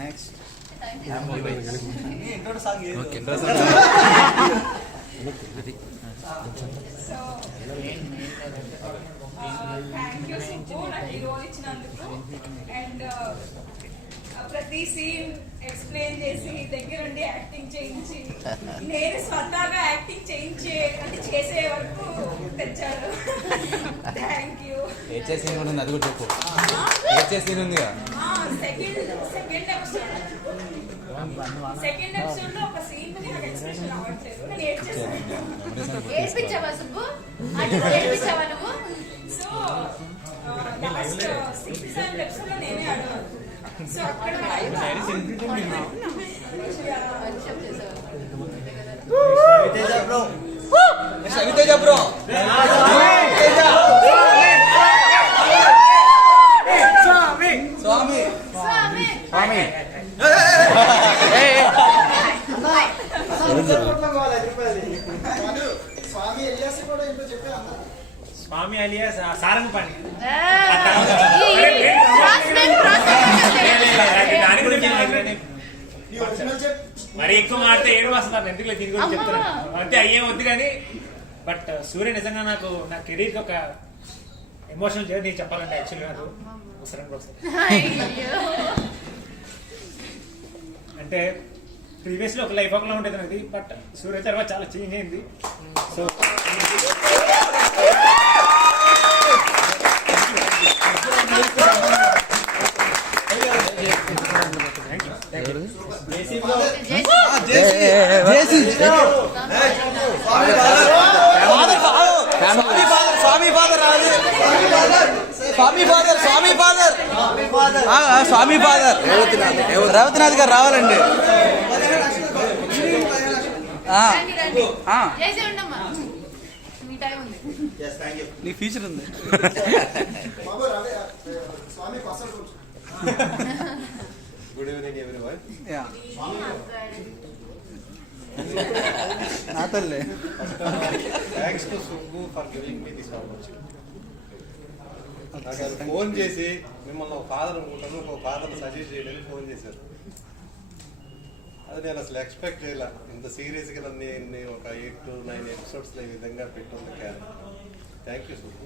Next thank you Subbu నాకు ఈ role ఇచ్చినందుకు. అండ్ ప్రతి సీన్ ఎక్స్ప్లెయిన్ చేసి దగ్గరుండి యాక్టింగ్ చేయించి నేను స్వతహాగా యాక్టింగ్ చేసే వరకు తెచ్చారు. Thank you. ఏడ్చే సీన్ ఉంది, అది కూడా చెప్పు. ఏడ్చే సీన్ ఉంది సెకండ్ ఎపిసోడ్ లో ఒక సీన్ మీద నాకు ఎక్స్ప్రెషన్ రావట్లేదు, నేను ఏడ్చేసాను. సో లాస్ట్ 6-7 ఎపిసోడ్ లో నేనే అడగాను. సో అక్కడ రవితేజ బ్రో స్వామి స్వామి స్వామి అలియాస్ సారంగ్ పని. దాని గురించి మరి ఎక్కువ మాడితే ఏడు వస్తున్నారు, ఎందుకు దీని గురించి చెప్తున్నాను అంటే అయ్యేం వద్దు కానీ. బట్ సూర్య నిజంగా నాకు నా కెరీర్కి ఒక ఎమోషనల్ జర్నీ చెప్పాలంటే యాక్చువల్గా నాకు అవసరం కోసం. అంటే ప్రీవియస్లో ఒక లైఫ్ ఒకలా ఉండేది నాది, బట్ సూర్య తర్వాత చాలా చేంజ్ అయింది. సో స్వామి ఫాదర్ రవినాథ్ గారు రావాలండి. నీ ఫ్యూచర్ ఉంది. Good evening, everyone. Yeah. Nathalie. Thanks to Subbu for giving me this opportunity. నాకు ఫోన్ చేసి మిమ్మల్ని ఒక ఫాదర్ అనుకుంటాను, ఒక ఫాదర్ సజెస్ట్ చేయడానికి ఫోన్ చేశారు. అది నేను అసలు ఎక్స్పెక్ట్ చేయాల. ఇంత సీరియస్గా నన్ను ఒక 8 to 9 ఎపిసోడ్స్లో ఈ విధంగా పెట్టున్న character. Thank you Subbu.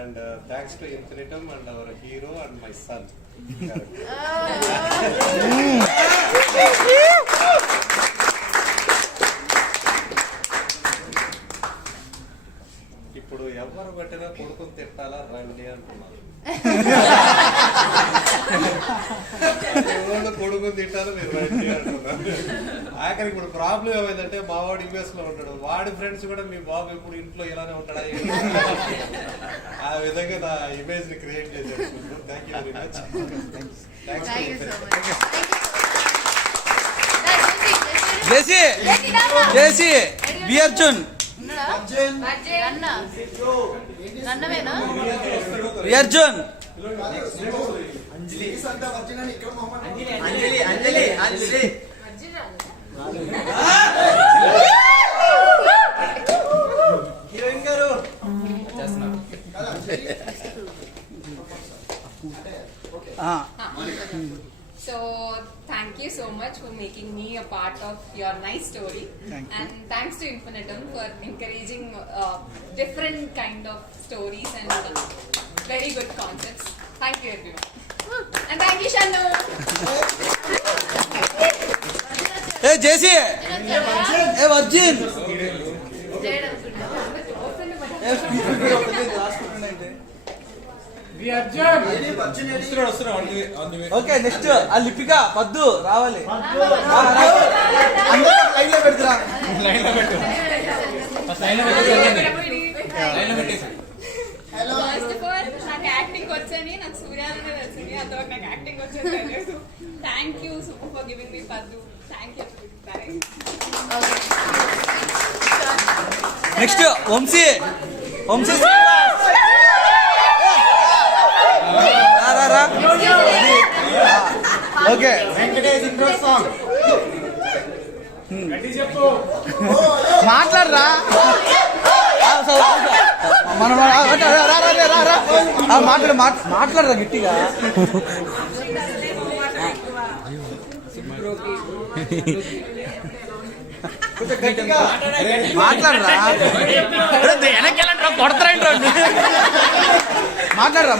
And thanks to Infinitum and our hero and my son. ఇప్పుడు ఎవరు పట్టినా కొడుకుని తిట్టాలా రండి అంటున్నారు. కొడుకుని తిట్టాలి మీరు రండి అంటున్నారు. ఆఖరికి ఇప్పుడు ప్రాబ్లం ఏమైందంటే మా వాడు యుఎస్ లో ఉంటాడు, వాడి ఫ్రెండ్స్ కూడా మీ బాబు ఎప్పుడు ఇంట్లో ఇలానే ఉంటాడా ఆ విధంగా నా ఇమేజ్ ని క్రియేట్ చేశారు. Thank you very much. జేసీ బి అర్జున్ అర్జున్ హీరోయిన్ గారు So thank you so much for making me a part of your nice story. And thanks to Infinitum for encouraging different kind of stories and very good concepts. Thank you everyone. And thank you Shannu. Hey Jesse. Hey Virgin. Okay next ఆ లిపిక పద్దు రావాలి. Line లో పెడుతురా. First of all, నాకు acting వచ్చని నాకు సూర్యానే వచ్చింది, అంతవరకు నాకు యాక్టింగ్ వచ్చేది తెలియదు. Thank you super for giving me పద్దు. Thank you. Next Vamshi okay మాట్లాడరా. మనం మాట్లాడదా గట్టిగా కొంచెం గట్టిగా మాట్లాడరా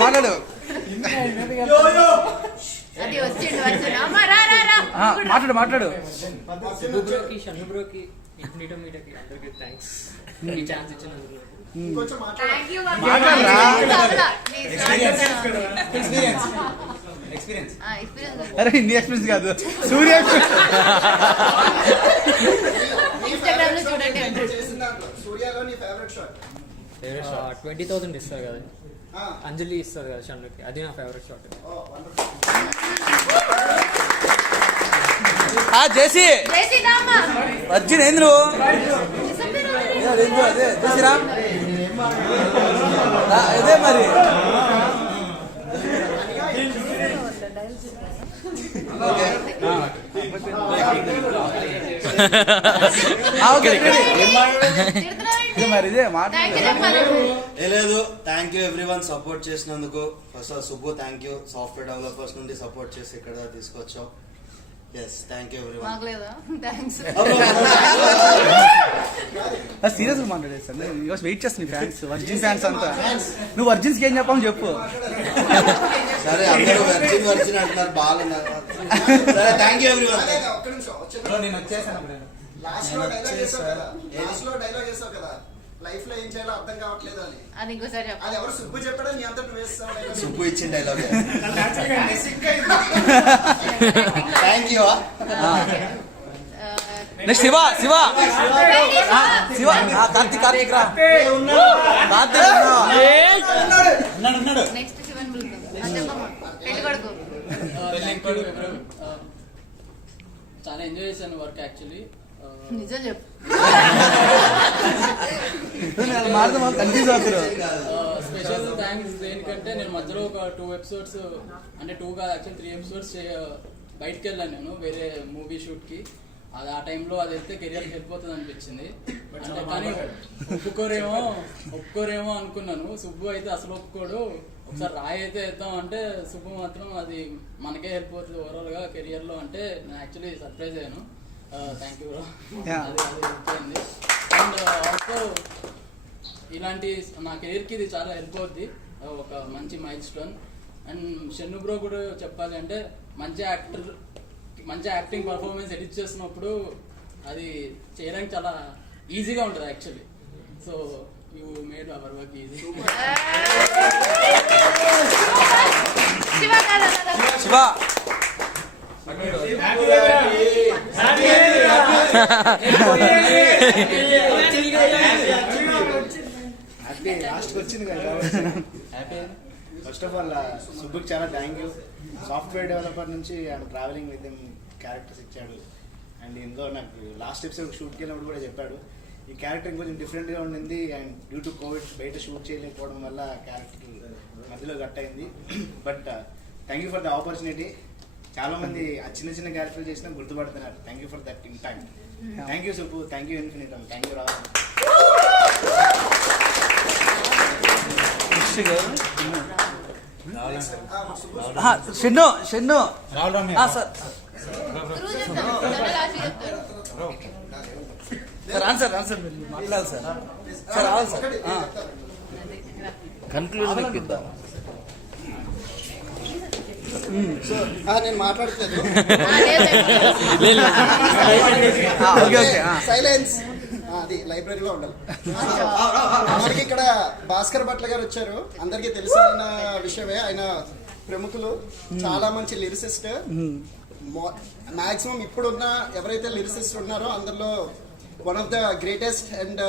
మాట్లాడు అది వచ్చిండు మాట్లాడు షన్నుబ్రోకి ఇన్ఫినిటో మీడియాకి అందరికీ థ్యాంక్స్ ఈ ఛాన్స్ ఇచ్చినందుకు. థ్యాంక్ యూ ఎక్స్పీరియన్స్ ఎక్స్పీరియన్స్ అరే నీ ఎక్స్పీరియన్స్ కాదు సూర్య ఇన్స్టాగ్రామ్ లో చూడండి సూర్యలో నీ ఫేవరెట్ షాట్ 20,000 ఇస్తారు కదా, అంజలి ఇస్తారు కదా షన్నుకి, అది నా ఫేవరెట్ షాట్. జేసీ జయశ్రీరామ్ అర్జున్ ఏంది నువ్వు అదే జేసీరామ్ అదే మరి మరి ఇదే థ్యాంక్ యూ లేదు. థ్యాంక్ యూ ఎవ్రీవన్ సపోర్ట్ చేసినందుకు. First Subbu thank you, software developers నుండి సపోర్ట్ చేసి ఇక్కడ తీసుకొచ్చావు. Yes thank you everyone. మాగలేదా థ్యాంక్స్ సీరియస్ గా మాట్లాడేది సార్, నేను వెయిట్ చేస్తాను. ఫ్యాన్స్ వర్జిన్ ఫ్యాన్స్ అంతా, నువ్వు వర్జిన్స్ ఏం చెప్పాము చెప్పు. సరే అందరూ వర్జిన్ అంటున్నారు, బాగున్నారు. సరే థ్యాంక్ యూ ఎవ్రీవన్. ఒక్క నిమిషం నేను వచ్చేసాను. లాస్ట్ లో డైలాగ్ చేసావు కదా, లైఫ్ లో ఏం చేయాలో అర్థం కావట్లేదు అని. అది ఇంకోసారి చెప్పు. అది ఎవరు సుబ్బు చెప్పాడో నీ అంతా నువ్వు వేస్తావు. సుబ్బు ఇచ్చిన dialogue. Thank you. Next Shiva Shiva Shiva Karthik రా నెక్స్ట్ శివన్ పిలుద్దాం. చెప్పమ్మా పెళ్లి కొడుకు చాలా ఎంజాయ్ చేశాను వర్క్ యాక్చువల్లీ. నిజం చెప్పు. కన్ఫ్యూజ్ అవుతారు. స్పెషల్ థ్యాంక్స్ దేనికంటే నేను మధ్యలో ఒక 2 ఎపిసోడ్స్, అంటే 2 కాదు యాక్చువల్ 3 ఎపిసోడ్స్ బయటకు వెళ్ళాను నేను వేరే మూవీ షూట్ కి. అది ఆ టైంలో అది వెళ్తే కెరియర్కి వెళ్ళిపోతుంది అనిపించింది. అంటే కానీ ఒప్పుకోరేమో అనుకున్నాను. సుబ్బు అయితే అసలు ఒప్పుకోడు. ఒకసారి రాయి అయితే వేద్దాం అంటే సుబ్బు మాత్రం అది మనకే వెళ్ళిపోతుంది ఓవరాల్ గా కెరియర్ లో అంటే నేను యాక్చువల్లీ సర్ప్రైజ్ అయ్యాను. Thank you. అది అయిపోయింది. అండ్ ఆల్సో ఇలాంటి నా కెరీర్కి ఇది చాలా హెల్ప్ అవుద్ది, ఒక మంచి mile stone. And Shannu bro కూడా చెప్పాలి అంటే మంచి యాక్టింగ్ పర్ఫార్మెన్స్ ఎడిట్ చేస్తున్నప్పుడు అది చేయడానికి చాలా ఈజీగా ఉంటుంది actually. So you made our work easy. Shiva కాదా శివ లాస్ట్ వచ్చింది కదా. ఫస్ట్ ఆఫ్ ఆల్ సుబ్బుకి చాలా థ్యాంక్ యూ. సాఫ్ట్వేర్ డెవలపర్ నుంచి ఆయన ట్రావెలింగ్ విత్ క్యారెక్టర్స్ ఇచ్చాడు. అండ్ ఇందులో నాకు లాస్ట్ ఎపిసోడ్ షూట్కి వెళ్ళినప్పుడు కూడా చెప్పాడు ఈ క్యారెక్టర్ కొంచెం డిఫరెంట్గా ఉండింది. అండ్ డ్యూ టు కోవిడ్ బయట షూట్ చేయలేకపోవడం వల్ల క్యారెక్టర్ మధ్యలో కట్ అయింది. But thank you for the opportunity. చాలా మంది చిన్న చిన్న క్యారెక్టర్ చేసినా గుర్తుపడుతున్నారు. Thank you for that impact. Thank you Subbu, thank you Infinitum, thank you Rahul. Shannu sir sir answer మాట్లాడాలి సార్. సార్ రావాలి సార్. కన్క్లూజన్ ఇద్దాం. నేను మాట్లాడట్లేదు. Okay silence. అది లైబ్రరీలో ఉండాలి. మనకి ఇక్కడ భాస్కర్ భట్ల గారు వచ్చారు. అందరికీ తెలిసిన విషయమే. ఆయన ప్రముఖులు, చాలా మంచి లిరిసిస్ట్. మాక్సిమం ఇప్పుడున్న ఎవరైతే లిరిసిస్ట్ ఉన్నారో అందరిలో one of the greatest and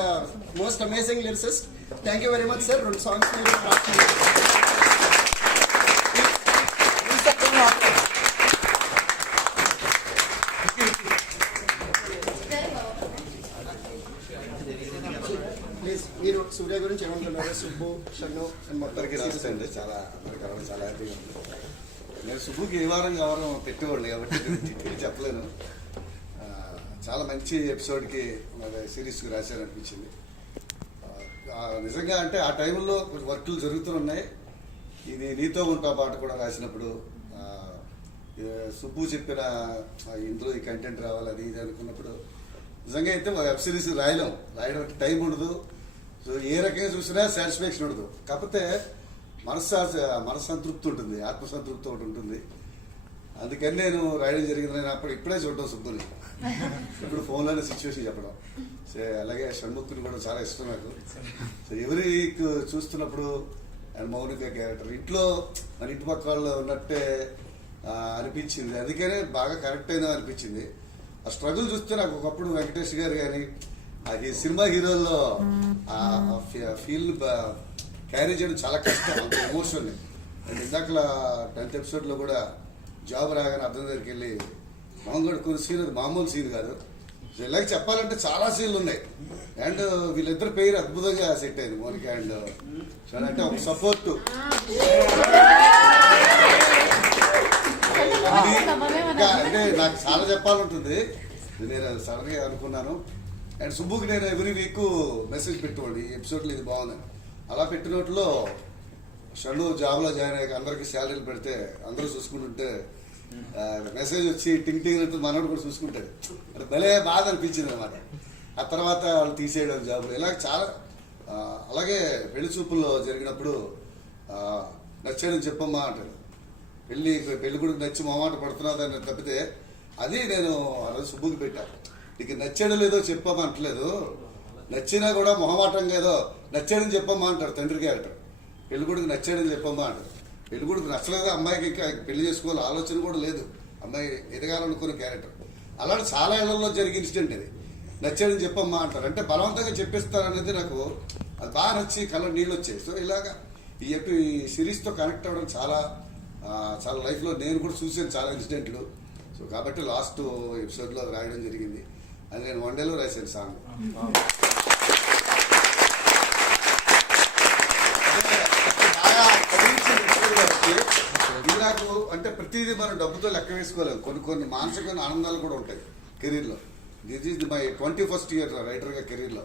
most amazing lyricist. Thank you very much sir. 2 songs మీరు ప్లీజ్ మీరు సూర్య గురించి ఏమంటున్నారు? సుబ్బు, షన్ను మొత్తానికి రాస్తండి. చాలా అందరికీ చాలా హ్యాపీగా ఉంది. నేను సుబ్బుకి ఏ వారం పెట్టేవాడిని కాబట్టి చెప్పలేను. చాలా మంచి ఎపిసోడ్కి సిరీస్కి రాశారనిపించింది. నిజంగా అంటే ఆ టైంలో కొంచెం వర్కులు జరుగుతున్నాయి. ఇది నీతో ఉంటా పాట కూడా రాసినప్పుడు సుబ్బు చెప్పిన ఇందులో ఈ కంటెంట్ రావాలి అది ఇది అనుకున్నప్పుడు నిజంగా అయితే వెబ్ సిరీస్ రాయడం టైం ఉండదు. సో ఏ రకంగా చూసినా సాటిస్ఫాక్షన్ ఉండదు. కాకపోతే మనస్సంతృప్తి ఉంటుంది, ఆత్మసంతృప్తి ఒకటి ఉంటుంది. అందుకని నేను రాయడం జరిగింది. నేను ఇప్పుడే చూడడం సుబ్బుని, ఇప్పుడు ఫోన్లోనే సిచ్యువేషన్ చెప్పడం. సో అలాగే షణ్ముఖుని కూడా చాలా ఇష్టం నాకు. సో ఎవరి చూస్తున్నప్పుడు అండ్ మౌనిక క్యారెక్టర్ ఇంట్లో మన ఇంటి పక్క వాళ్ళు ఉన్నట్టే అనిపించింది. అందుకనే బాగా కరెక్ట్ అయినా అనిపించింది. ఆ స్ట్రగుల్ చూస్తే నాకు ఒకప్పుడు వెంకటేష్ గారు కానీ అది సినిమా హీరోల్లో ఫీల్ క్యారీ చేయడం చాలా కష్టం, అంత ఎమోషన్. అండ్ ఇందాకలా 10th ఎపిసోడ్లో కూడా జాబ్ రాగానే అర్థం దగ్గరికి వెళ్ళి మొహం కడుక్కునే సీన్ అది మామూలు సీన్ కాదు. సో ఇలాగ చెప్పాలంటే చాలా సీన్లు ఉన్నాయి. అండ్ వీళ్ళిద్దరు పేరు అద్భుతంగా సెట్ అయింది, మోనిక అండ్ అంటే ఒక సపోర్ట్. అంటే నాకు చాలా చెప్పాలంటుంది, నేను సడన్ గా అనుకున్నాను. అండ్ సుబ్బుకి నేను ఎవ్రీ వీక్ మెసేజ్ పెట్టుకోండి ఈ ఎపిసోడ్లో ఇది బాగుందని. అలా పెట్టినట్లో షణ్ను జాబ్లో జాయిన్ అయ్యాక అందరికి శాలరీలు పెడితే అందరూ చూసుకుంటుంటే మెసేజ్ వచ్చి టింగ్ టింగ్ అంటే మనోడు కూడా చూసుకుంటాడు. అంటే భలే బాధ అనిపించింది అనమాట. ఆ తర్వాత వాళ్ళు తీసేయడం జాబులు ఇలా చాలా. అలాగే పెళ్లి చూపుల్లో జరిగినప్పుడు నచ్చాడని చెప్పమ్మా అంటాడు. పెళ్లి కొడుకు నచ్చి మొహమాట పడుతున్నాదని తప్పితే అది నేను ఆ రోజు సుబ్బుకి పెట్టాను. నీకు నచ్చాడో లేదో చెప్పమ్మా అంటలేదు, నచ్చినా కూడా మొహమాటంగా ఏదో నచ్చాడని చెప్పమ్మా అంటారు తండ్రి క్యారెక్టర్. పెళ్లి కొడుకు నచ్చాడని చెప్పమ్మా అంటారు. పెళ్లి కొడుకు నచ్చలేదు, అమ్మాయికి ఇంకా పెళ్లి చేసుకోవాలి ఆలోచన కూడా లేదు, అమ్మాయి ఎదగాలనుకున్న క్యారెక్టర్. అలాంటి చాలా ఏళ్లలో జరిగిన ఇన్సిడెంట్ ఇది. నచ్చాడని చెప్పమ్మా అంటారు అంటే బలవంతంగా చెప్పిస్తారనేది నాకు అది బాగా నచ్చి కళ్ళ నీళ్ళు వచ్చాయి. సో ఇలాగా ఈ సిరీస్తో కనెక్ట్ అవ్వడం చాలా చాలా లైఫ్లో నేను కూడా చూసాను చాలా ఇన్సిడెంట్లు. సో కాబట్టి లాస్ట్ ఎపిసోడ్లో రాయడం జరిగింది. అది నేను 1 డేలో రాశాను సాంగ్. ఇది నాకు అంటే ప్రతిదీ మనం డబ్బుతో లెక్క వేసుకోలేము. కొన్ని మానసికమైన ఆనందాలు కూడా ఉంటాయి కెరీర్లో. This is my 21st year రైటర్గా కెరీర్లో.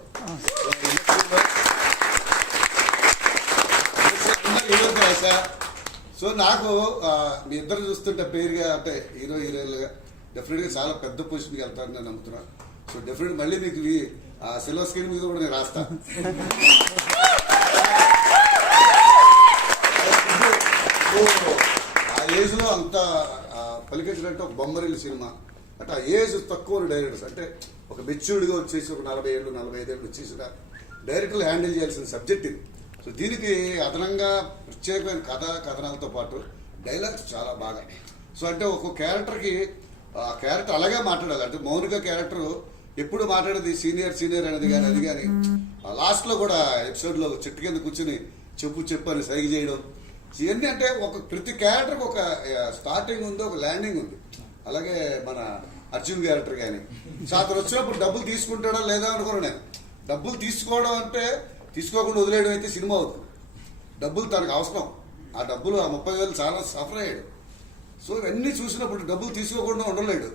రాశా. సో నాకు మీ ఇద్దరు చూస్తుంటే పేరుగా అంటే హీరోయిన్లుగా డెఫినెట్గా చాలా పెద్ద పొజిషన్కి వెళ్తారని నేను నమ్ముతున్నాను. సో డెఫినెట్ మళ్ళీ మీకు సిల్వర్ స్క్రీన్ మీద కూడా నేను రాస్తా. ఆ ఏజ్లో అంత పలికించినట్టు ఒక బొమ్మరిల్లు సినిమా అంటే ఆ ఏజ్ తక్కువ డైరెక్టర్స్ అంటే ఒక మెచ్యూర్డ్గా వచ్చేసి ఒక 40 ఏళ్ళు 45 ఏళ్ళు వచ్చేసిన డైరెక్టర్లు హ్యాండిల్ చేయాల్సిన సబ్జెక్ట్ ఇది. సో దీనికి అదనంగా ప్రత్యేకమైన కథనాలతో పాటు డైలాగ్స్ చాలా బాగా. సో అంటే ఒక్కొక్క క్యారెక్టర్కి ఆ క్యారెక్టర్ అలాగే మాట్లాడాలి. అంటే మౌనిక క్యారెక్టర్ ఎప్పుడు మాట్లాడేది సీనియర్ అనేది కానీ అది కానీ లాస్ట్లో కూడా ఎపిసోడ్లో చెట్టు కింద కూర్చొని చెప్పు అని సైగ చేయడం ఇవన్నీ అంటే ప్రతి క్యారెక్టర్కి ఒక స్టార్టింగ్ ఉంది, ఒక ల్యాండింగ్ ఉంది. అలాగే మన అర్జున్ క్యారెక్టర్ కానీ సో అతను వచ్చినప్పుడు డబ్బులు తీసుకుంటాడా లేదా అనుకున్నాను నేను. డబ్బులు తీసుకోవడం అంటే తీసుకోకుండా వదిలేయడం అయితే సినిమా అవుతుంది. డబ్బులు తనకు అవసరం, ఆ డబ్బులు ఆ 30,000 చాలా సఫర్ అయ్యాడు. సో ఇవన్నీ చూసినప్పుడు డబ్బులు తీసుకోకుండా ఉండలేడు,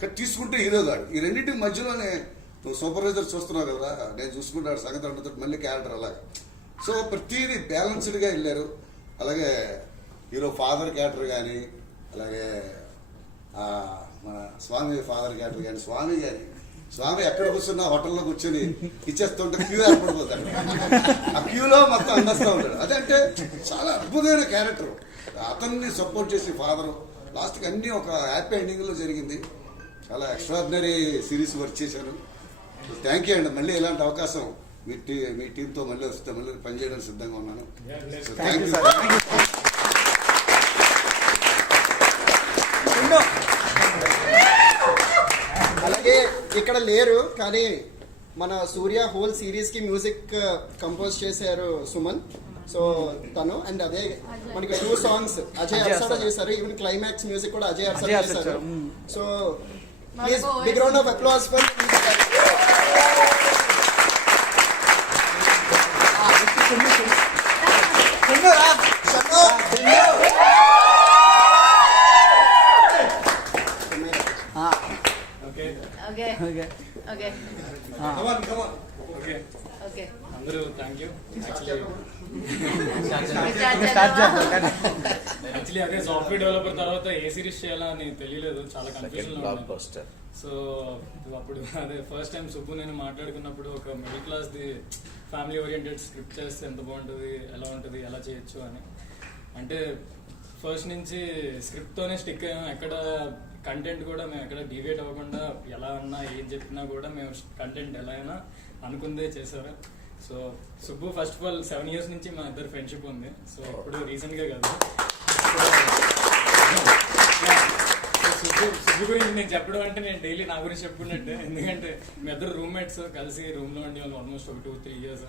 కానీ తీసుకుంటే హీరో కాడు. ఈ రెండింటి మధ్యలోనే నువ్వు సూపర్వైజర్ చూస్తున్నావు కదా, నేను చూసుకుంటాడు సంగతి ఉంటుంది మళ్ళీ క్యారెక్టర్ అలాగా. సో ప్రతిదీ బ్యాలెన్స్డ్గా వెళ్ళారు. అలాగే హీరో ఫాదర్ క్యారెక్టర్ కానీ అలాగే మన స్వామి ఫాదర్ క్యారెక్టర్ కానీ స్వామి ఎక్కడ కూర్చున్నా హోటల్లో కూర్చొని ఇచ్చేస్తుంటే క్యూ ఏర్పడిపోతాడు. ఆ క్యూలో మొత్తం అందిస్తూ ఉంటాడు. అదంటే చాలా అద్భుతమైన క్యారెక్టర్. అతన్ని సపోర్ట్ చేసి ఫాదరు లాస్ట్కి అన్నీ ఒక హ్యాపీ ఎండింగ్లో జరిగింది. చాలా ఎక్స్ట్రాడినరీ సిరీస్ వర్క్ చేశాను. థ్యాంక్ యూ అండి. మళ్ళీ ఇలాంటి అవకాశం మీ టీంతో మళ్ళీ వస్తే మళ్ళీ పనిచేయడానికి సిద్ధంగా ఉన్నాను. So thank you. అలాగే ఇక్కడ లేరు కానీ మన సూర్య హోల్ సిరీస్ కి మ్యూజిక్ కంపోజ్ చేశారు సుమన్. సో తను అండ్ అదే మనకి 2 సాంగ్స్ అజయ్ అర్సడా చేశారు. ఈవెన్ క్లైమాక్స్ మ్యూజిక్ కూడా అజయ్ అర్సడా చేశారు. So please big round of applause for Okay. Okay అందరూ థ్యాంక్ యూ. యాక్చువల్లీ అదే సాఫ్ట్వేర్ డెవలపర్ తర్వాత ఏ సిరీస్ చేయాలా అని తెలియలేదు, చాలా కన్ఫ్యూజన్. సో అప్పుడు అదే ఫస్ట్ టైం సుబ్బు నేను మాట్లాడుకున్నప్పుడు ఒక middle class the family oriented script చేస్తే ఎంత బాగుంటుంది, ఎలా ఉంటుంది, ఎలా చేయొచ్చు అని. అంటే ఫస్ట్ నుంచి స్క్రిప్ట్తోనే స్టిక్ అయ్యాం. ఎక్కడ కంటెంట్ కూడా మేము ఎక్కడ డివేట్ అవ్వకుండా ఎలా అన్నా ఏం చెప్పినా కూడా మేము కంటెంట్ ఎలా అయినా అనుకుందే చేశారు. So Subbu first of all 7 years నుంచి మా ఇద్దరు ఫ్రెండ్షిప్ ఉంది. సో ఇప్పుడు రీసెంట్గా కాదు. సుబ్బు గురించి నేను చెప్పడం అంటే నేను డైలీ నా గురించి చెప్పుకున్నట్టే. ఎందుకంటే మీ ఇద్దరు రూమ్మేట్స్ కలిసి రూమ్లో ఉండి వాళ్ళు ఆల్మోస్ట్ ఒక 2-3 years.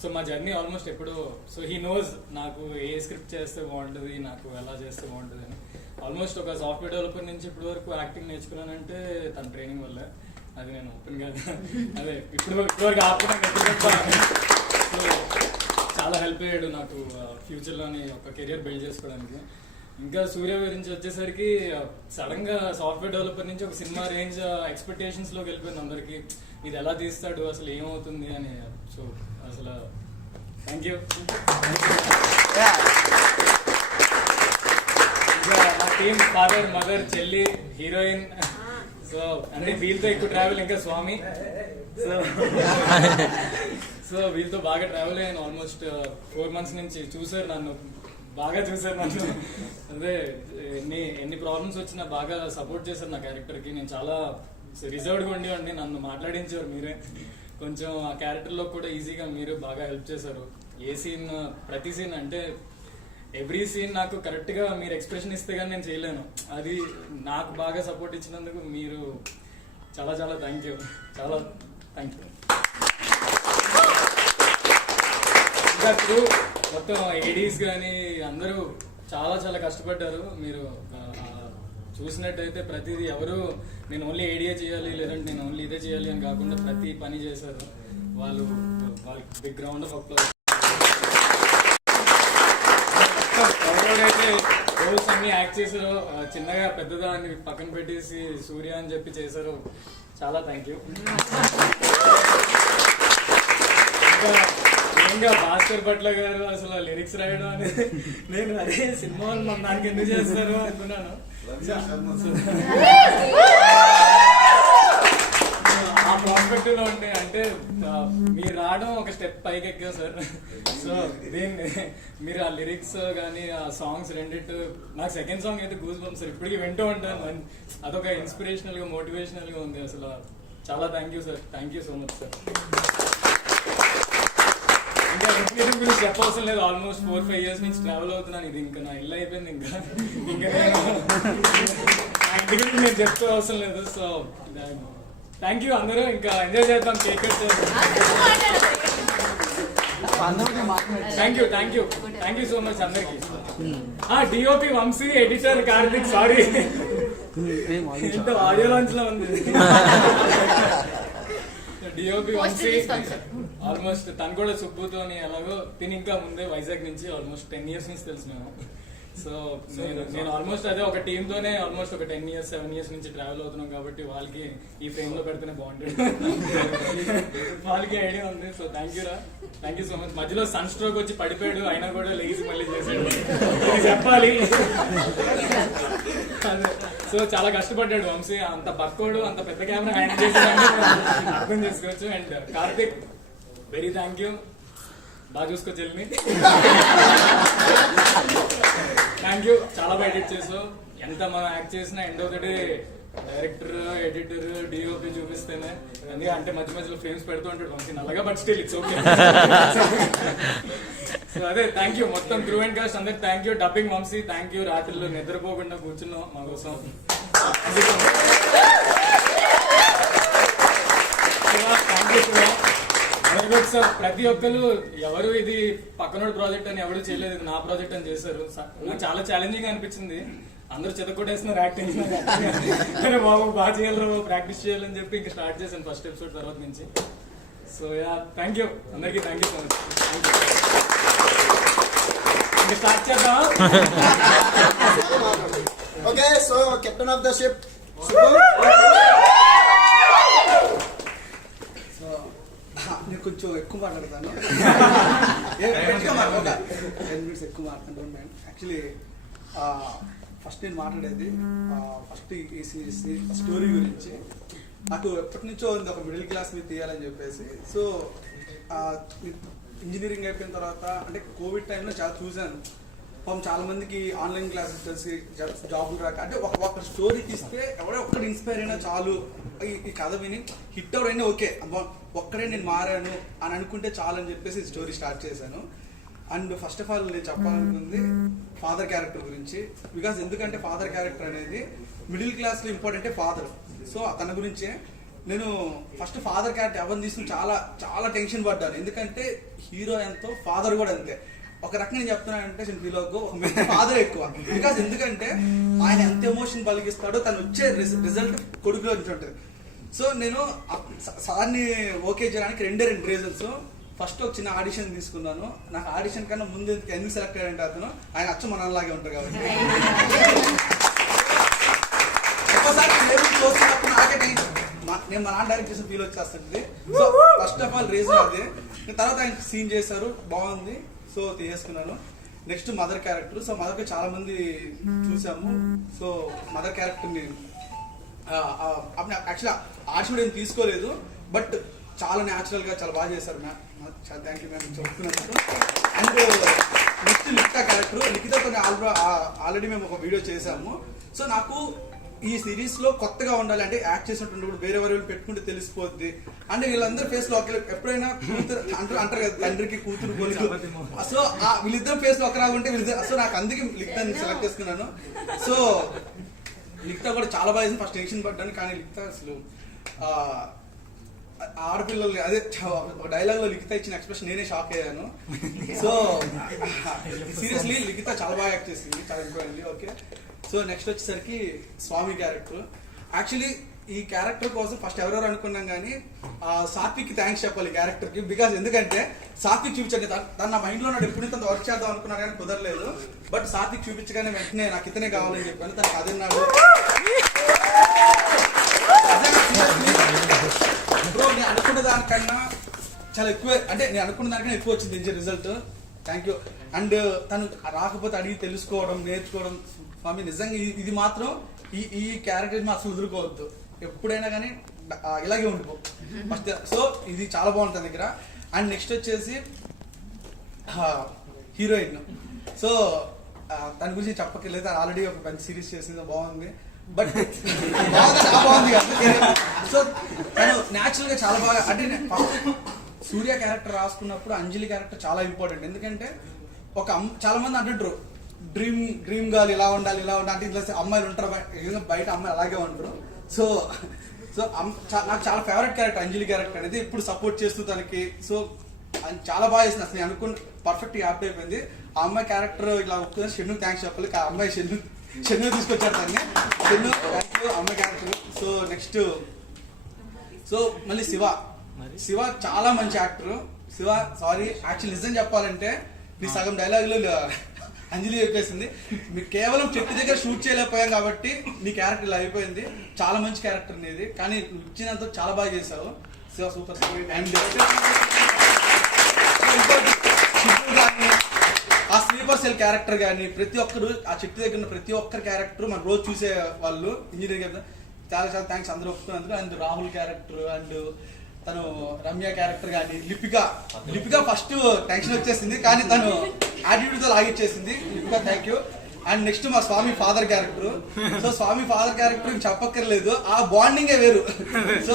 సో మా జర్నీ ఆల్మోస్ట్ ఎప్పుడు. సో హీ నోస్ నాకు ఏ స్క్రిప్ట్ చేస్తే బాగుంటుంది, నాకు ఎలా చేస్తే బాగుంటుంది అని. ఆల్మోస్ట్ ఒక సాఫ్ట్వేర్ డెవలపర్ నుంచి ఇప్పటి వరకు యాక్టింగ్ నేర్చుకున్నానంటే తన ట్రైనింగ్ వల్లే. అది నేను ఓపెన్ గా అదే ఇప్పటివరకు ఆపుకున్నాను. సో చాలా హెల్ప్ అయ్యాడు నాకు ఫ్యూచర్లోని ఒక కెరియర్ బిల్డ్ చేసుకోవడానికి. ఇంకా సూర్య గురించి వచ్చేసరికి సడన్ గా సాఫ్ట్వేర్ డెవలపర్ నుంచి ఒక సినిమా రేంజ్ ఎక్స్పెక్టేషన్స్ లోకి వెళ్ళిపోయింది అందరికి. ఇది ఎలా తీస్తాడు, అసలు ఏమవుతుంది అని. సో అసలు థ్యాంక్ యూ. మా టీమ్ ఫాదర్, మదర్, చెల్లి, హీరోయిన్. సో అంటే వీళ్ళతో ఎక్కువ ట్రావెల్ ఇంకా స్వామి. సో వీళ్ళతో బాగా ట్రావెల్ అయ్యాను. ఆల్మోస్ట్ 4 months నుంచి చూసారు నన్ను, బాగా చూసారు నన్ను. అదే ఎన్ని ప్రాబ్లమ్స్ వచ్చినా బాగా సపోర్ట్ చేశారు నా క్యారెక్టర్కి. నేను చాలా రిజర్వ్డ్గా ఉండేవాడిని, నన్ను మాట్లాడించారు మీరే. కొంచెం ఆ క్యారెక్టర్లో కూడా ఈజీగా మీరు బాగా హెల్ప్ చేశారు. ఏ సీన్, ప్రతి సీన్ అంటే ఎవ్రీ సీన్ నాకు కరెక్ట్గా మీరు ఎక్స్ప్రెషన్ ఇస్తే కానీ నేను చేయలేను. అది నాకు బాగా సపోర్ట్ ఇచ్చినందుకు మీరు చాలా చాలా థ్యాంక్ యూ. చాలా థ్యాంక్ యూ. ఇంకా మొత్తం ఏడీస్ కానీ అందరూ చాలా చాలా కష్టపడ్డారు. మీరు చూసినట్టయితే ప్రతిదీ ఎవరు నేను ఓన్లీ ఏడియా చేయాలి లేదంటే నేను ఓన్లీ ఇదే చేయాలి అని కాకుండా ప్రతి పని చేశారు వాళ్ళు. వాళ్ళకి బిగ్ గ్రౌండ్ ఆఫ్ అప్లాజ్. ఎవరెవరైతే రోల్స్ అన్ని యాక్ట్ చేశారో, చిన్నగా పెద్దదా అని పక్కన పెట్టేసి సూర్య అని చెప్పి చేశారో చాలా థ్యాంక్ యూ. ఇంకా భాస్కర్ భట్ల గారు అసలు లిరిక్స్ రాయడం అనేది నేను అదే సినిమా మన దానికి ఎందుకు చేస్తారు అనుకున్నాను. ఆ ప్రాస్పెక్టివ్ లో ఉంటే అంటే మీరు రావడం ఒక స్టెప్ పైకి ఎక్కా సార్. సో దీన్ని మీరు ఆ లిరిక్స్ కానీ ఆ సాంగ్స్ రెండిట్టు, నాకు సెకండ్ సాంగ్ అయితే గూస్ బంప్స్ సార్, ఇప్పటికీ వింటూ ఉంటాను. అదొక ఇన్స్పిరేషనల్ గా మోటివేషనల్ గా ఉంది. అసలు చాలా thank you sir. Thank you so much sir. ఇంకా ఇన్స్పిరేషన్ గురించి చెప్పవసరం లేదు. ఆల్మోస్ట్ 4-5 years నుంచి ట్రావెల్ అవుతున్నాను. ఇది ఇంకా నా ఇల్లు అయిపోయింది. ఇంకా నేను ఇంటి గురించి నేను చెప్తే అవసరం లేదు. సో థ్యాంక్ యూ అందరూ. ఇంకా ఎంజాయ్ చేద్దాం, కేక్ కట్ చేద్దాం. థ్యాంక్ యూ సో మచ్ అందరికి. DOP Vamsi, editor Karthik. Sorry ఏంటో ఆడియో లాంచ్ లో ఉంది. డిఓపి వంశీ ఆల్మోస్ట్ తను కూడా సుబ్బుతోని ఎలాగో తిని ఇంకా ముందే వైజాగ్ నుంచి ఆల్మోస్ట్ 10 years నుంచి తెలుసు మేము. సో నేను ఆల్మోస్ట్ అదే ఒక టీమ్ తోనే ఆల్మోస్ట్ ఒక 10 years 7 years నుంచి ట్రావెల్ అవుతున్నాం కాబట్టి వాళ్ళకి ఈ ఫ్రేమ్ లో పెడితేనే బాగుంటుంది. వాళ్ళకి ఐడియా ఉంది. సో థ్యాంక్ యూ రా, థ్యాంక్ యూ సో మచ్. మధ్యలో సన్ స్ట్రోక్ వచ్చి పడిపోయాడు, అయినా కూడా లేచి మళ్ళీ చేశాడు చెప్పాలి. సో చాలా కష్టపడ్డాడు వంశీ. అంత బక్కోడు, అంత పెద్ద కెమెరా హ్యాండిల్ చేసాడు అర్థం చేసుకోవచ్చు. And Karthik very thank you. బాగా చూసుకోవచ్చు వెళ్ళి. Thank you. చాలా బాగా ఎడిట్ చేసావు. ఎంత మనం యాక్ట్ చేసినా end of the day director, editor, DOP చూపిస్తేనే. అంటే మధ్య మధ్యలో ఫ్రేమ్స్ పెడుతూ ఉంటాడు వంశీ నల్లగా, but still it's okay. So అదే థ్యాంక్ యూ మొత్తం క్రూ అండ్ కాస్ట్ అందరికి thank you. Dubbing Vamshi thank you. రాత్రిలో నిద్రపోకుండా కూర్చున్నాం మా కోసం. Thank you sir. ప్రతి ఒక్కరు ఎవరు ఇది పక్కనోడు ప్రాజెక్ట్ అని ఎవరు చేయలేదు, ఇది నా ప్రాజెక్ట్ అని చేశారు. నాకు చాలా ఛాలెంజింగ్ అనిపించింది. అందరూ చెతకొట్టేస్తున్నారు యాక్టింగ్. బాబు బాగా చేయాలి, ప్రాక్టీస్ చేయాలని చెప్పి ఇంకా స్టార్ట్ చేశాను ఫస్ట్ ఎపిసోడ్ తర్వాత నుంచి. సో యా థ్యాంక్ యూ అందరికి. Thank you so much. ఇంకా స్టార్ట్ చేద్దాం. Okay, so captain of the ship so కొంచెం ఎక్కువ మాట్లాడతాను. 10 minutes ఎక్కువ మాట్లాడుతున్నాను. యాక్చువల్లీ ఫస్ట్ నేను మాట్లాడేది ఫస్ట్ ఈ స్టోరీ గురించి. నాకు ఎప్పటి నుంచో ఉంది ఒక మిడిల్ క్లాస్ మీద తీయాలని చెప్పేసి. సో ఇంజనీరింగ్ అయిపోయిన తర్వాత అంటే కోవిడ్ టైంలో చాలా చూశాను. పాపం చాలా మందికి ఆన్లైన్ క్లాసెస్ తెలిసి జాబులు రాక అంటే ఒక స్టోరీ తీస్తే ఎవడో ఒక్కటి ఇన్స్పైర్ అయినా చాలు, ఈ కథ విని హిట్ అవడైనా ఓకే, ఒక్కడే నేను మారాను అని అనుకుంటే చాలు అని చెప్పేసి స్టోరీ స్టార్ట్ చేశాను. అండ్ ఫస్ట్ ఆఫ్ ఆల్ నేను చెప్పాలనుకుంది ఫాదర్ క్యారెక్టర్ గురించి. బికాస్ ఎందుకంటే ఫాదర్ క్యారెక్టర్ అనేది మిడిల్ క్లాస్లో ఇంపార్టెంటే ఫాదర్. సో తన గురించే నేను ఫస్ట్ ఫాదర్ క్యారెక్టర్ ఎవరిని తీసుకుని చాలా చాలా టెన్షన్ పడ్డాను. ఎందుకంటే హీరో ఎంతో ఫాదర్ కూడా అంతే. ఒక రకంగా నేను చెప్తున్నానంటే హీరోకు ఒక ఫాదర్ ఎక్కువ. బికాస్ ఎందుకంటే ఆయన ఎంత ఎమోషన్ పలికిస్తాడో తను వచ్చే రిజల్ట్ కొడుకులో నుంచి ఉంటుంది. సో నేను సార్ని ఓకే చేయడానికి 2 రీజన్స్. ఫస్ట్ ఒక చిన్న ఆడిషన్ తీసుకున్నాను. నాకు ఆడిషన్ కన్నా ముందు ఎందుకు సెలెక్ట్ అయ్యాడంటే అతను ఆయన అచ్చ మనలాగే ఉంటారు కాబట్టి ఒక్కోసారి చూస్తున్నప్పుడు నాకే నేను మా నాన్న డైరెక్ట్ చేసిన ఫీల్ వచ్చేస్తుంది. So first of all reason అదే. తర్వాత ఆయన సీన్ చేశారు, బాగుంది, సో తీసేసుకున్నాను. Next mother character. సో మదర్కి చాలా మంది చూసాము. సో మదర్ క్యారెక్టర్ని యాక్చువల్లీ ఆడిషన్ ఏం తీసుకోలేదు, బట్ చాలా న్యాచురల్ గా చాలా బాగా చేశారు మ్యామ్. చాలా థ్యాంక్ యూ మ్యామ్ చెప్తున్నందుకు. And next Likhitha character. లిఖితతో ఆల్రెడీ మేము ఒక వీడియో చేసాము. సో నాకు ఈ సిరీస్ లో కొత్తగా ఉండాలి అంటే యాక్ట్ చేసినప్పుడు వేరే వేరే పెట్టుకుంటే తెలిసిపోద్ది. అంటే వీళ్ళందరూ ఫేస్ లో ఎప్పుడైనా కూతురు అంటారు కదా, తండ్రికి కూతురు పోలిక. సో వీళ్ళిద్దరు ఫేస్ లో ఒకలాగా ఉంటే వీళ్ళిద్దరు. సో నాకు అందుకే లిఖితాన్ని సెలెక్ట్ చేసుకున్నాను. సో లిఖిత కూడా చాలా బాగా చేసింది. ఫస్ట్ టెన్షన్ పడ్డాను, కానీ లిఖిత అసలు ఆడపిల్లలు అదే ఒక డైలాగ్ లో లిఖిత ఇచ్చిన ఎక్స్ప్రెషన్ నేనే షాక్ అయ్యాను. సో సీరియస్లీ లిఖిత చాలా బాగా యాక్ట్ చేసింది, చాలా ఇంపార్టెంట్. ఓకే, సో నెక్స్ట్ వచ్చేసరికి స్వామి క్యారెక్టర్. యాక్చువల్లీ ఈ క్యారెక్టర్ కోసం ఫస్ట్ ఎవరెవరు అనుకున్నాం కానీ సాత్విక్ కి థ్యాంక్స్ చెప్పాలి ఈ క్యారెక్టర్ కి. బికాస్ ఎందుకంటే సాత్విక్ చూపించండి తన నా మైండ్ లో నాడు ఎప్పుడు ఇంత వర్క్ చేద్దాం అనుకున్నా కానీ కుదరలేదు. బట్ సాత్విక్ చూపించగానే వెంటనే నాకు ఇతనే కావాలని చెప్పాను. తనకు అదన్నాడు. బ్రో నేను అనుకున్న దానికన్నా చాలా ఎక్కువ, అంటే నేను అనుకున్న దానికన్నా ఎక్కువ వచ్చింది రిజల్ట్. Thank you. అండ్ తను రాకపోతే అడిగి తెలుసుకోవడం, నేర్చుకోవడం. స్వామి నిజంగా ఇది మాత్రం ఈ క్యారెక్టర్ అసలు వదులుకోవద్దు, ఎప్పుడైనా కానీ ఇలాగే ఉండిపో ఫస్ట్. సో ఇది చాలా బాగుంటుంది తన దగ్గర. అండ్ నెక్స్ట్ వచ్చేసి హీరోయిన్. సో తన గురించి చెప్పక్కర్లేదు, ఆల్రెడీ ఒక మంచి సిరీస్ చేసింది, బాగుంది. బట్ బాగుంది కదా. సో తను న్యాచురల్ గా చాలా బాగా, అంటే సూర్య క్యారెక్టర్ రాసుకున్నప్పుడు అంజలి క్యారెక్టర్ చాలా ఇంపార్టెంట్. ఎందుకంటే చాలా మంది అంటుంటారు డ్రీమ్ గర్ల్ ఇలా ఉండాలి అంటే ఇట్లా అమ్మాయిలు ఉంటారు, బయట అమ్మాయిలు అలాగే ఉంటారు. సో నాకు చాలా ఫేవరెట్ క్యారెక్టర్ అంజలి క్యారెక్టర్ అనేది. ఇప్పుడు సపోర్ట్ చేస్తూ తనకి. సో చాలా బాగా చేసింది. అసలు నేను అనుకున్న పర్ఫెక్ట్ యాప్ట్ అయిపోయింది. ఆ అమ్మాయి క్యారెక్టర్ ఇలా ఒప్పుకుని షెన్ను థ్యాంక్స్ చెప్పాలి. ఆ అమ్మాయి షెన్ను తీసుకొచ్చారు దాన్ని. షెన్ను థ్యాంక్ యూ అమ్మాయి క్యారెక్టర్. సో నెక్స్ట్ మళ్ళీ శివ చాలా మంచి యాక్టర్. శివ సారీ యాక్చువల్ నిజం చెప్పాలంటే నీ సగం డైలాగులు అంజలి చెప్పేసింది. మీకు కేవలం చెట్టు దగ్గర షూట్ చేయలేకపోయాం కాబట్టి నీ క్యారెక్టర్ ఇలా అయిపోయింది. చాలా మంచి క్యారెక్టర్ నీది, కానీ ఇచ్చినంత చాలా బాగా చేశావు. శివ సూపర్. అండ్ ఆ స్లీపర్ సెల్ క్యారెక్టర్ కానీ ప్రతి ఒక్కరు ఆ చెట్టు దగ్గర ఉన్న ప్రతి ఒక్కరి క్యారెక్టర్ మనం రోజు చూసే వాళ్ళు ఇంజనీరింగ్ చాలా చాలా థ్యాంక్స్ అందరూ ఒప్పుకున్నందుకు. అండ్ రాహుల్ క్యారెక్టర్ అండ్ తను రమ్య క్యారెక్టర్ కానీ లిపిక ఫస్ట్ టెన్షన్ వచ్చేసింది, కానీ తను యాటిట్యూడ్ తో లాగిచ్చేసింది. లిపిక థ్యాంక్ యూ. అండ్ నెక్స్ట్ మా స్వామి ఫాదర్ క్యారెక్టర్. సో స్వామి ఫాదర్ క్యారెక్టర్ చెప్పక్కర్లేదు, ఆ బాండింగే వేరు. సో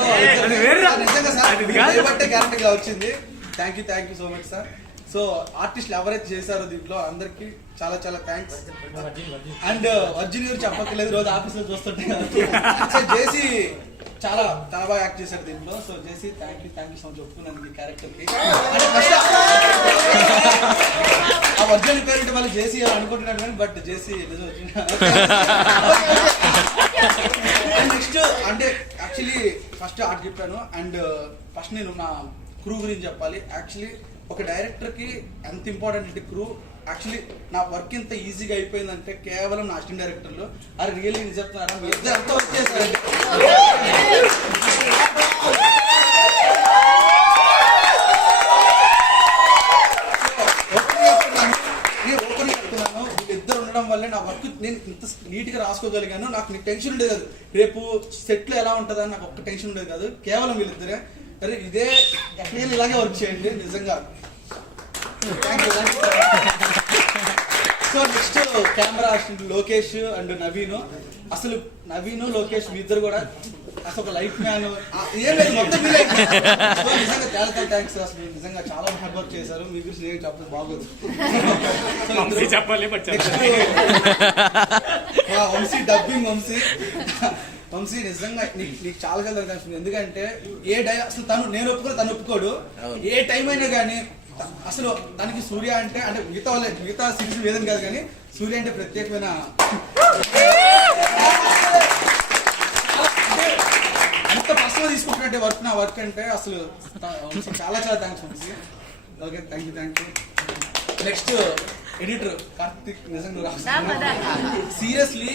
నిజంగా సార్ భయపట్టే క్యారెక్టర్ గా వచ్చింది. Thank you so much sir. So ఆర్టిస్టులు ఎవరైతే చేశారో దీంట్లో అందరికి చాలా చాలా థ్యాంక్స్. అండ్ అర్జున్ గారు చెప్పక్కర్లేదు, రోజు ఆఫీస్ లో చూస్తుంటే. సో జేసీ చాలా చాలా బాగా యాక్ట్ చేశారు దీంట్లో. So JC thank you so much ఒప్పుకున్నాను ఈ క్యారెక్టర్ కి. ఆ అర్జున్ పేరు వాళ్ళు జేసీ అనుకుంటున్నాడు కానీ బట్ జేసీ నెక్స్ట్ అంటే యాక్చువల్లీ ఫస్ట్ ఆర్ట్ చెప్పాను. అండ్ ఫస్ట్ నేను నా క్రూ గురించి చెప్పాలి. యాక్చువల్లీ ఒక డైరెక్టర్ కి ఎంత ఇంపార్టెంట్ అంటే క్రూ. యాక్చువల్లీ నా వర్క్ ఎంత ఈజీగా అయిపోయిందంటే కేవలం నా అసిస్టెంట్ డైరెక్టర్లు. అది రియల్లీ నేను చెప్తున్నారా, మీ ఇద్దరు అంతా వచ్చేసారండి. నా వర్క్ నేను ఇంత నీట్గా రాసుకోగలిగాను. నాకు నీకు టెన్షన్ ఉండేది కాదు, రేపు సెట్లో ఎలా ఉంటుందని నాకు ఒక్క టెన్షన్ ఉండేది కాదు. కేవలం వీళ్ళిద్దరే అరే ఇదే నేను ఇలాగే వర్క్ చేయండి నిజంగా. Thank you. So next camera Lokesh and Naveen. అసలు నవీన్ లోకేష్ మీ ఇద్దరు కూడా అసలు ఒక లైఫ్ మ్యాన్ ఏం లేదు మొత్తం మీరే. సో నిజంగా చాలా చాలా థ్యాంక్స్. అసలు నిజంగా చాలా హార్డ్ వర్క్ చేశారు. మీ గురించి నేను చెప్పలేదు బాగోదు. వంశీ డబ్బింగ్ వంశీ నిజంగా నీకు చాలా చాలా కనిపిస్తుంది. ఎందుకంటే ఏ అసలు నేను ఒప్పుకోను, తను ఒప్పుకోడు. ఏ టైం అయినా కానీ అసలు దానికి సూర్య అంటే మిగతా సిరీస్ వేదని కాదు కానీ సూర్య అంటే ప్రత్యేకమైన అంత పర్సనల్ తీసుకుంటున్నట్టే నా వర్క్ అంటే అసలు చాలా చాలా thanks Vamsi. Okay thank you. Next editor Karthik. నిజంగా సీరియస్లీ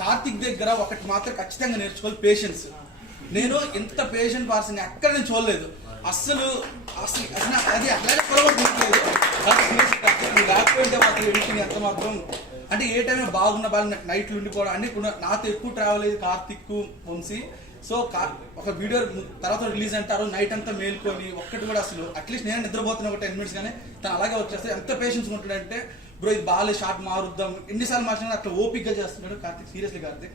కార్తిక్ దగ్గర ఒకటి మాత్రం ఖచ్చితంగా నేర్చుకోవాలి, పేషెన్స్. నేను ఎంత పేషెంట్ పర్సన్ ఎక్కడ నేను చూడలేదు. అసలు అది అట్లాగే పొరపడుతున్నట్లేదు. లేకపోతే మాత్రం ఎడిటింగ్ ఎంత మాత్రం అంటే ఏ టైం బాగున్న వాళ్ళు నైట్లు ఉండిపోవడం అంటే నాతో ఎక్కువ ట్రావెల్ అయ్యేది కార్తిక్ వంశీ. సో ఒక వీడియో తర్వాత రిలీజ్ అంటారు, నైట్ అంతా మేల్కొని ఒక్కటి కూడా అసలు అట్లీస్ట్ నేను నిద్రపోతున్నా ఒక 10 minutes కానీ తను అలాగే వచ్చేస్తే ఎంత పేషెన్స్ ఉంటుందంటే బ్రో ఇది బాగాలే షార్ట్ మారుద్దాం ఎన్నిసార్లు మార్చినా అట్లా ఓపిక్గా చేస్తున్నాడు కార్తిక్. సీరియస్లీ కార్తిక్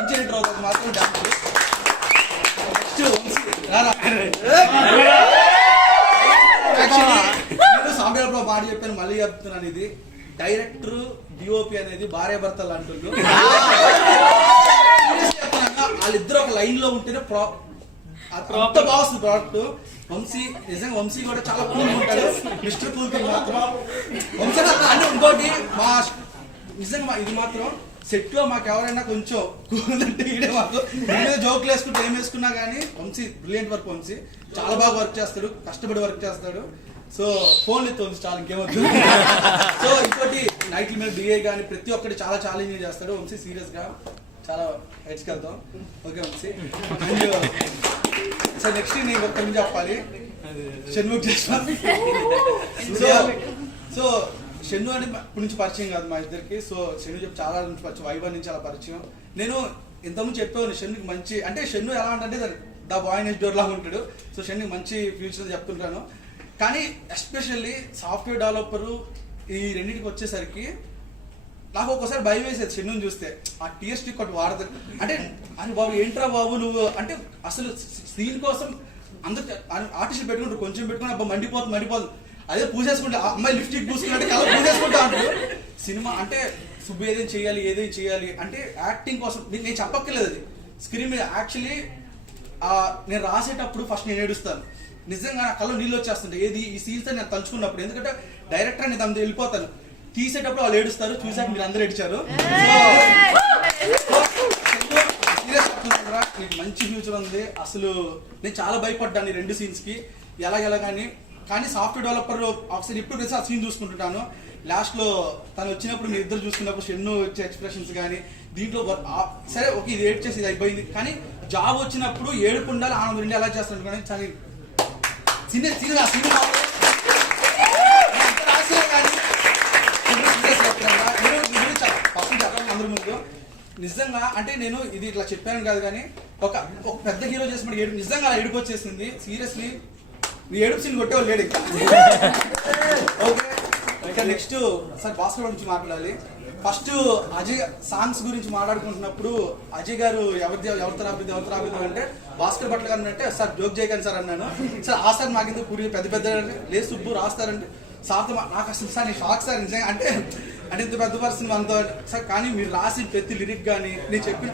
మంచి ఎడిటర్ అవుతుంది మాత్రం. నేను సాంబేలో మాట చెప్పాను, మళ్ళీ చెప్తున్నాను. ఇది డైరెక్టర్ డిఓపి అనేది భార్య భర్తలు అంటుండ్రు. వాళ్ళిద్దరు ఒక లైన్ లో ఉంటేనే అంత బాగా వస్తుంది ప్రోడక్ట్. వంశీ నిజంగా వంశీ కూడా చాలా కూల్ ఉంటాడు, మిస్టర్ కూల్ కింగ్ మాత్రం వంశీ. అంటే ఇంకోటి మా నిజంగా ఇది మాత్రం సెట్ లో మాకు ఎవరైనా కొంచెం కూలంటే ఈడే మాకు జోకులు వేసుకుంటే ఏం వేసుకున్నా కానీ వంశీ బ్రిలియంట్ వర్క్. వంశీ చాలా బాగా వర్క్ చేస్తాడు, కష్టపడి వర్క్ చేస్తాడు. సో ఫోన్ ఎత్తు వంశీ చాలా ఇంకేమవుతుంది. సో ఇంకోటి నైట్ల మీద డిఏ కానీ ప్రతి ఒక్కటి చాలా ఛాలెంజ్ చేస్తాడు వంశీ. సీరియస్ గా చాలా హెడ్స్కి వెళ్తాం. Okay Vamsi. And sir next నేను ఒక్కరి నుంచి చెప్పాలి, షణ్ముఖ్ జస్వాల్. సో షన్ను అని ఇప్పటి నుంచి పరిచయం కాదు మా ఇద్దరికి. సో షన్ను చెప్పి చాలా నుంచి పరిచయం, వైభవ్ నుంచి అలా పరిచయం. నేను ఇంతకుముందు చెప్పాను షన్నుకి మంచి అంటే షన్ను ఎలా అంటే ద బాయ్ నెక్స్ట్ డోర్ లాగా ఉంటాడు. సో షన్నుకి మంచి ఫ్యూచర్ చెప్తుంటాను. కానీ ఎస్పెషల్లీ సాఫ్ట్వేర్ డెవలపరు ఈ రెండింటికి వచ్చేసరికి నాకు ఒక్కోసారి భయం వేసేది షన్నుని చూస్తే. ఆ టీఎస్టీ ఒకటి వాడతారు అంటే అని బాబు ఏంట్రా బాబు నువ్వు అంటే అసలు సీన్ కోసం అందరు ఆర్టిస్టులు పెట్టుకుంటారు, కొంచెం పెట్టుకుని అబ్బా మండిపోతుంది. అదే పూజేసుకుంటే అమ్మాయి లిప్స్టిక్ పూసుకున్నట్టు అలా పూజేసుకుంటా అంటారు. సినిమా అంటే సుబ్బు ఏదేం చేయాలి అంటే యాక్టింగ్ కోసం నేను చెప్పక్కర్లేదు. అది స్క్రీన్ మీద యాక్చువల్లీ నేను రాసేటప్పుడు ఫస్ట్ నేను ఏడుస్తాను. నిజంగా నా కళ్ళు నీళ్ళు వచ్చేస్తుంటాయి ఏది ఈ సీన్స్ నేను తలుచుకున్నప్పుడు. ఎందుకంటే డైరెక్టర్ నేను దాని వెళ్ళిపోతాను, తీసేటప్పుడు వాళ్ళు ఏడుస్తారు, చూసాక మీరు అందరూ ఏడ్చారు. నీకు మంచి ఫ్యూచర్ ఉంది. అసలు నేను చాలా భయపడ్డాను ఈ 2 scenes కి ఎలాగెలాగాని. కానీ సాఫ్ట్వేర్ డెవలపర్ ఒకసారి ఇప్పుడు ఆ సీన్ చూసుకుంటుంటాను. లాస్ట్ లో తను వచ్చినప్పుడు మీరు ఇద్దరు చూసుకున్నప్పుడు షన్ను వచ్చే ఎక్స్ప్రెషన్స్ కానీ దీంట్లో సరే ఓకే ఇది ఏడ్ చేసి ఇది అయిపోయింది. కానీ జాబ్ వచ్చినప్పుడు ఏడుపు ఉండాలి, ఆనందం ఉండాలి, ఎలా చేస్తాను కానీ చాలా సినిమా అందరి ముందు నిజంగా అంటే నేను ఇది ఇట్లా చెప్పాను కాదు కానీ ఒక పెద్ద హీరో చేసినప్పుడు ఏడుపు నిజంగా అలా ఏడుపు వచ్చేసింది. సీరియస్లీ నీ ఏడుపు సీన్ కొట్టేవాళ్ళు లేడు ఇంకా. ఓకే ఇంకా నెక్స్ట్ సార్ భాస్కర్ గురించి మాట్లాడాలి. ఫస్ట్ అజయ్ సాంగ్స్ గురించి మాట్లాడుకుంటున్నప్పుడు అజయ్ గారు ఎవరితో రాబోద్దు అంటే భాస్కర్ భట్ల గారు అంటే సార్ జోక్ చేయకండి సార్ అన్నాను. సార్ ఆ సార్ నాకు ఎందుకు పూర్వీ పెద్ద లేదు సుబ్బు రాస్తారంటే సార్తో నాకు అసలు సార్ నేను షాక్ సార్ నిజంగా అంటే ఇంత పెద్ద పర్సన్ మనతో సార్. కానీ మీరు రాసి ప్రతి లిరిక్ కానీ నేను చెప్పిన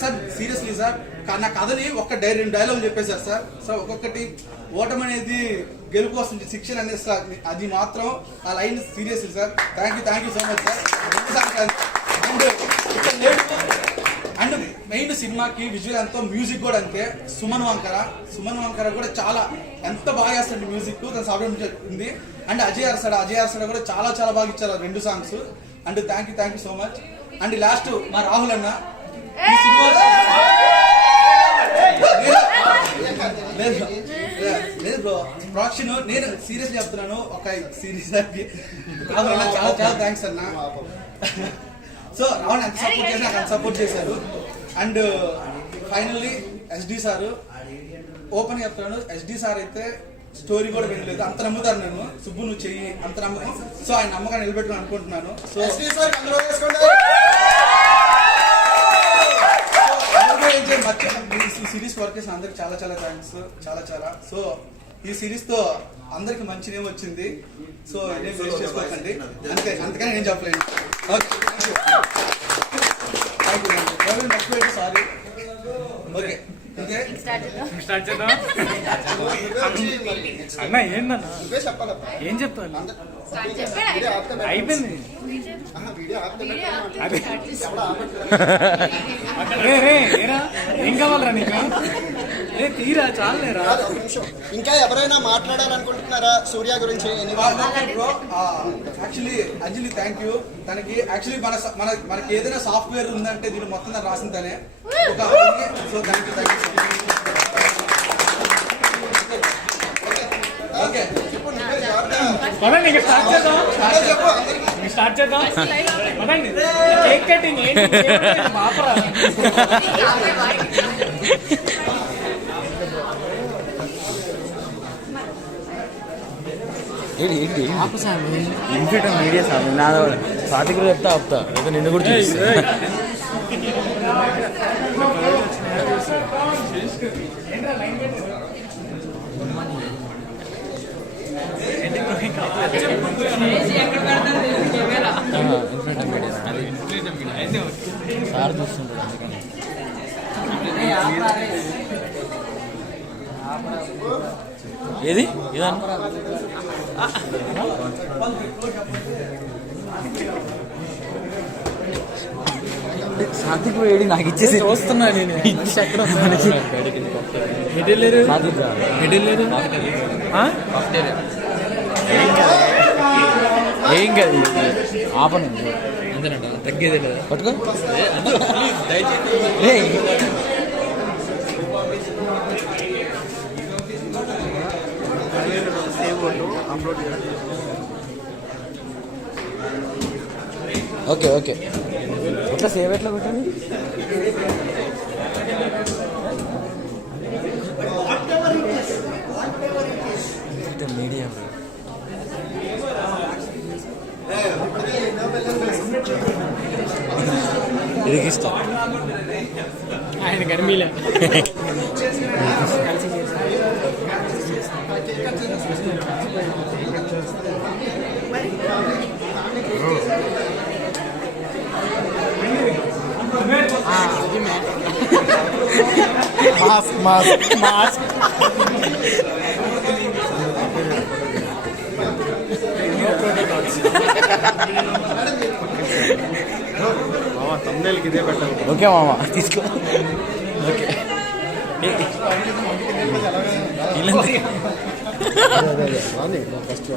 సార్ సీరియస్లీ సార్ నా కథని ఒక్క 2 డైలాగ్ చెప్పేశారు సార్. ఒక్కొక్కటి ఓటమి అనేది గెలుపు వస్తుంది, శిక్షణ అనేది సార్ అది మాత్రం ఆ line seriously sir. Thank you so much sir. And main సినిమాకి విజువల్ ఎంతో, మ్యూజిక్ కూడా అంతే. సుమన్ వంకర కూడా చాలా ఎంత బాగా చేస్తాడు మ్యూజిక్, తన సాఫ్ట్వేర్ ఉంది. అండ్ అజయ్ అర్సడ కూడా చాలా చాలా బాగా ఇచ్చారు 2 songs. And thank you so much. And last మా రాహుల్ అన్న ఈ సినిమా లేదు బ్రో ప్రొడక్షన్ నేను సీరియస్లీ చెప్తున్నాను ఒక సిరీస్ చాలా చాలా థ్యాంక్స్ అన్న. సో రావణ ఎంత సపోర్ట్ చేసి నాకు సపోర్ట్ చేశారు. And finally SD sir open చెప్తున్నాను, ఎస్డి సార్ అయితే స్టోరీ కూడా వినలేదు, అంత నమ్ముతారు నన్ను. సుబ్బు నువ్వు చెయ్యి అంత నమ్మకం. సో ఆయన నమ్మకాన్ని నిలబెట్టుకుని అనుకుంటున్నాను. సో ఈ సిరీస్ వర్క్ చేసిన అందరికి చాలా చాలా థ్యాంక్స్, చాలా చాలా. సో ఈ సిరీస్ తో అందరికి మంచి నేమ్ వచ్చింది. సో నేమ్ వేస్ట్ చేసుకోకండి, అందుకని నేను చెప్పలేను. సారీ. ఓకే స్టార్ట్ చేద్దాం అన్న. ఏందన్నా ఏం చెప్పాలి? అయిపోయింది. ఏం కావాలరా నీకు? తీరా చాలేరా. ఇంకా ఎవరైనా మాట్లాడాలనుకుంటున్నారా సూర్య గురించి? Actually Anjali thank you. తనకి యాక్చువల్లీ మనకి ఏదైనా సాఫ్ట్వేర్ ఉందంటే దీన్ని మొత్తం రాసింది తనే. So thank you so much. Okay పదండి ఇంకా స్టార్ట్ చేద్దాం. పదండి కేక్ కటింగ్ ఏంటి బాపరా. ఇన్ఫిటం మీడియా స్వామి నా సాతికులు చెప్తా ఆపుతా లేదా నిన్ను కూడా చూపిస్తా. సార్ చూస్తుంటాడు అందుకని. ఏది ఇదన్నా సాతిక్ వేడి నాకు ఇచ్చేసి వస్తున్నా నేను. ఏం కాదు ఆపను అంతేనంట, తగ్గేదే లేదా పట్టుకో. ఓకే ఓకే ఎట్లా సేవ్ ఎట్లా కొట్టాలి? మీడియా ఇరిగిస్తా ఆయన గర్మీలే. మాస్క్ మాస్క్ మాస్క్ ఓకే మామ తీసుకో. ఓకే ఫస్ట్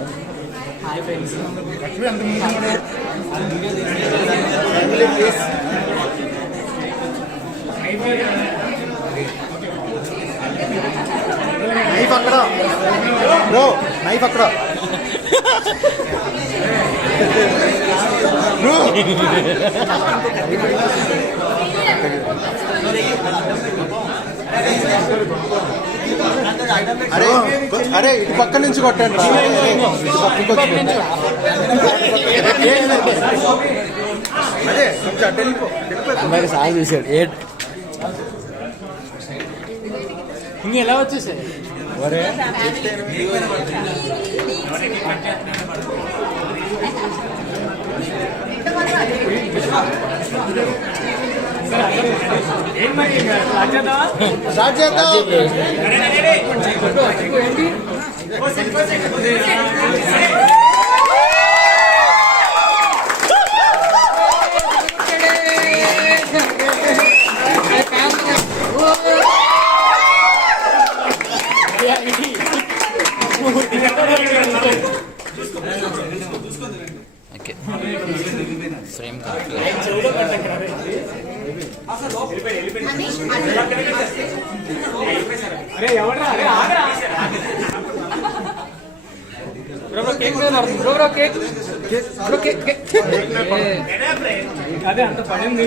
నైఫ్ అక్కడ బ్రో, నైఫ్ అక్కడ బ్రో. అరే అరే ఇటు పక్క నుంచి కొట్టండి. అదే కొంచెం అడ్డు వెళ్ళిపో. సాగు చూసాడు ఇంక ఎలా వచ్చేసాయి వరే స్టార్ట్ చేద్దాం. ఫ్రేమ్ అరే ఎవరా బ్రో కేక్ మీద పడుతుంది బ్రో కేక్ బ్రో కేక్ అదే అంత పడింది.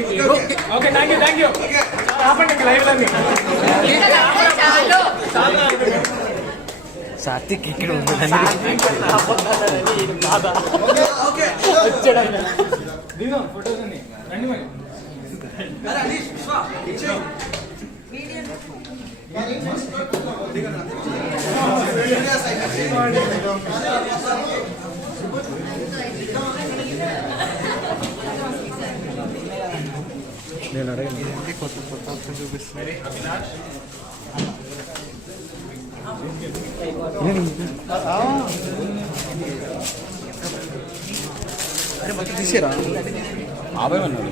ఓకే థ్యాంక్ యూ ఆపండి లైవ్ లో సాత్విక్ ఇక్కడ ఫోటోస్ రండి మరి. నేను అడగను తీసేరా ఆబాయ్ అన్నాడు